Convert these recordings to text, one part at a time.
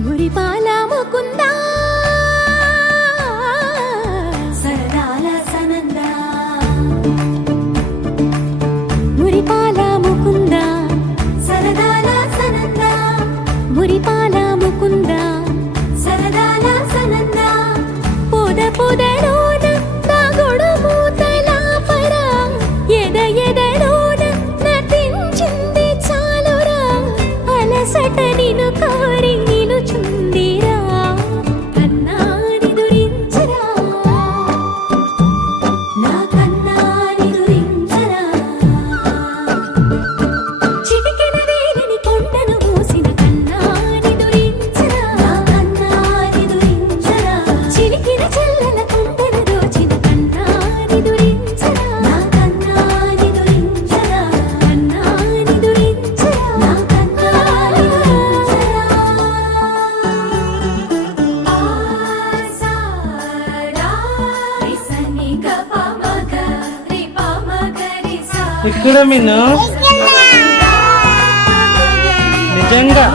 మురిపాల ముకుందా సరదాల సనందా మురిపాల ముకుందా సరదాల సనందా మురిపాల ముకుందా సరదాల సనందా పొద పొదలోన నాగొడు మూతలాపరా ఎద ఎదలోన నటించింది చాలురా అలసట నిను కోరి నిలుచుందిరా కన్నాని దురించరా నా కన్నాని దురించరా చిటికెన వేలిని కొండను మూసిన కన్నాని దురించరా నా కన్నాని దురించరా చిలికిన చెల్లెల కొండను దోచిన కన్నాని దురించరా నా కన్నాని దురించరా కన్నాని దురించరా నా కన్నాని దురించరా ఆసారా రిసని గపమగ రిపమగరిసా ఇక్కడ మీను నిజంగా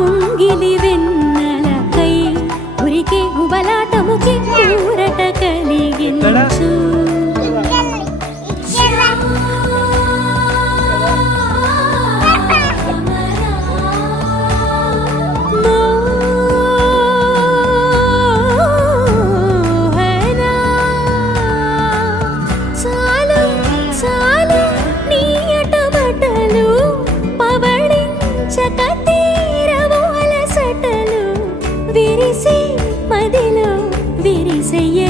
ఉంగిలి వెన్నెలకై ఉరికే ఉబలాటముకి ఊరట కలిగించు మోహనా చాలు చాలు నీ అటబటలు పవళించక తీరవు అలసటలు విరిసే మదిలో విరిసెయ్య